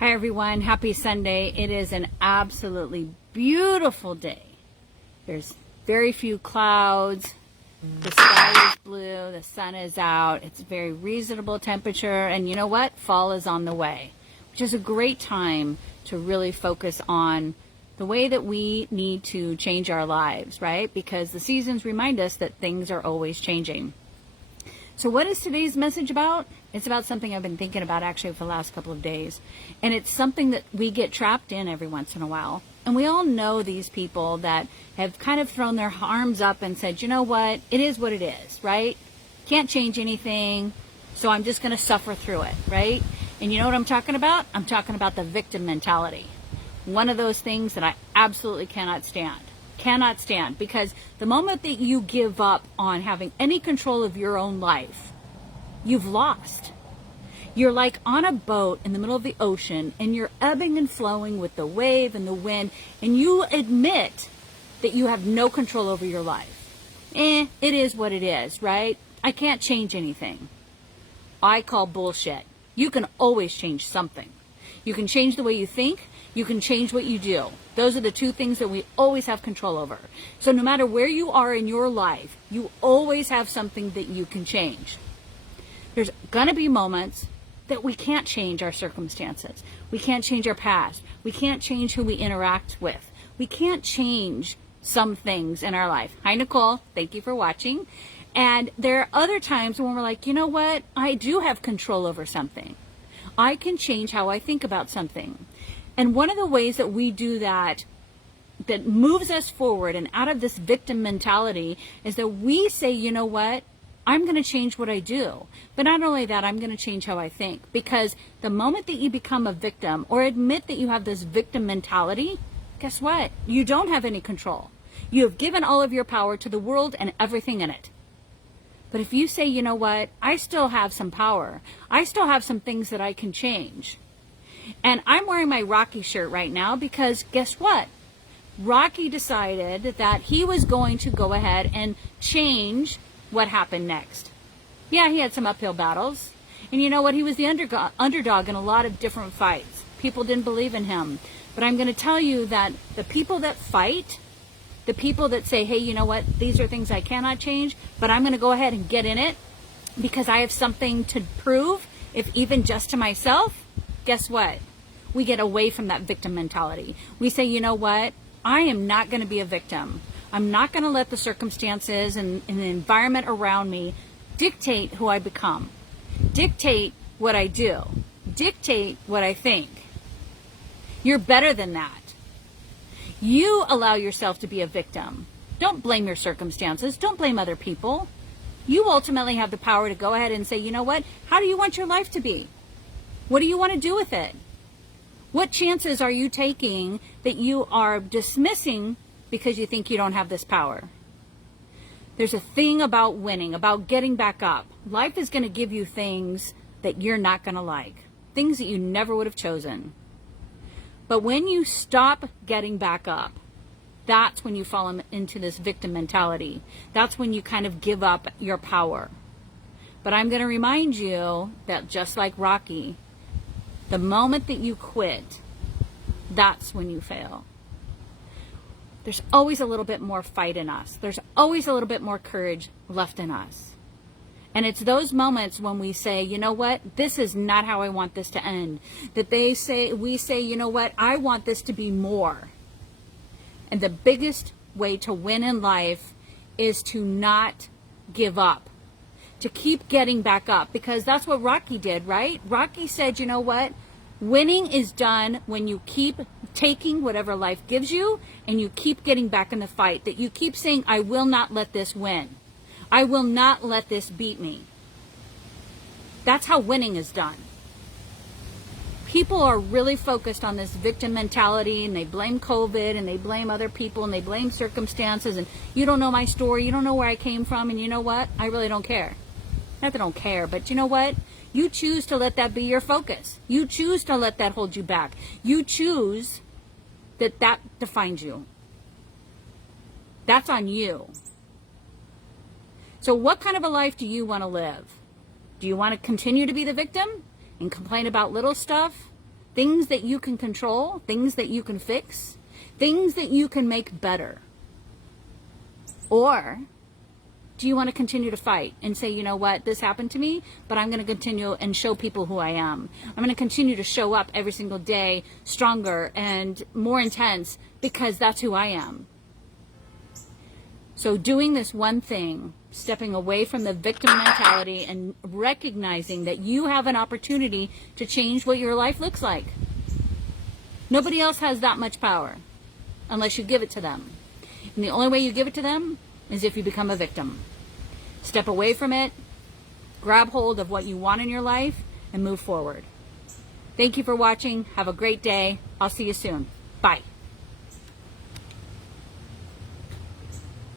Hi everyone, happy Sunday. It is an absolutely beautiful day. There's very few clouds. The sky is blue, the sun is out. It's a very reasonable temperature, and you know what? Fall is on the way, which is a great time to really focus on the way that we need to change our lives, right? Because the seasons remind us that things are always changing. So what is today's message about? It's about something I've been thinking about actually for the last couple of days. And it's something that we get trapped in every once in a while. And we all know these people that have kind of thrown their arms up and said, you know what, it is what it is, right? Can't change anything, so I'm just going to suffer through it, right? And you know what I'm talking about? I'm talking about the victim mentality. One of those things that I absolutely cannot stand. Cannot stand, because the moment that you give up on having any control of your own life, you've lost. You're like on a boat in the middle of the ocean and you're ebbing and flowing with the wave and the wind, and you admit that you have no control over your life. It is what it is, right? I can't change anything. I call bullshit. You can always change something. You can change the way you think. You can change what you do. Those are the two things that we always have control over. So no matter where you are in your life, you always have something that you can change. There's going to be moments that we can't change our circumstances. We can't change our past. We can't change who we interact with. We can't change some things in our life. Hi, Nicole. Thank you for watching. And there are other times when we're like, you know what? I do have control over something. I can change how I think about something. And one of the ways that we do that moves us forward and out of this victim mentality is that we say, you know what? I'm going to change what I do. But not only that, I'm going to change how I think. Because the moment that you become a victim or admit that you have this victim mentality, guess what? You don't have any control. You have given all of your power to the world and everything in it. But if you say, you know what? I still have some power. I still have some things that I can change. And I'm wearing my Rocky shirt right now because guess what? Rocky decided that he was going to go ahead and change what happened next. Yeah, he had some uphill battles. And you know what? He was the underdog in a lot of different fights. People didn't believe in him. But I'm going to tell you that the people that fight, the people that say, hey, you know what? These are things I cannot change, but I'm going to go ahead and get in it because I have something to prove, if even just to myself. Guess what? We get away from that victim mentality. We say, you know what? I am not going to be a victim. I'm not going to let the circumstances and the environment around me dictate who I become, dictate what I do, dictate what I think. You're better than that. You allow yourself to be a victim. Don't blame your circumstances. Don't blame other people. You ultimately have the power to go ahead and say, you know what? How do you want your life to be? What do you want to do with it? What chances are you taking that you are dismissing because you think you don't have this power? There's a thing about winning, about getting back up. Life is going to give you things that you're not going to like, things that you never would have chosen. But when you stop getting back up, that's when you fall into this victim mentality. That's when you kind of give up your power. But I'm going to remind you that just like Rocky, the moment that you quit, that's when you fail. There's always a little bit more fight in us. There's always a little bit more courage left in us. And it's those moments when we say, you know what, this is not how I want this to end. That we say, you know what, I want this to be more. And the biggest way to win in life is to not give up. To keep getting back up, because that's what Rocky did, right? Rocky said, you know what? Winning is done when you keep taking whatever life gives you and you keep getting back in the fight. That you keep saying, I will not let this win. I will not let this beat me. That's how winning is done. People are really focused on this victim mentality, and they blame COVID and they blame other people and they blame circumstances, and you don't know my story, you don't know where I came from, and you know what? I really don't care. Not that I don't care, but you know what? You choose to let that be your focus. You choose to let that hold you back. You choose that defines you. That's on you. So what kind of a life do you want to live? Do you want to continue to be the victim and complain about little stuff? things that you can control, things that you can fix, things that you can make better? Or do you want to continue to fight and say, you know what, this happened to me, but I'm going to continue and show people who I am. I'm going to continue to show up every single day stronger and more intense because that's who I am. So doing this one thing, stepping away from the victim mentality and recognizing that you have an opportunity to change what your life looks like. Nobody else has that much power unless you give it to them. And the only way you give it to them is if you become a victim. Step away from it, grab hold of what you want in your life, and move forward. Thank you for watching. Have a great day. I'll see you soon. Bye.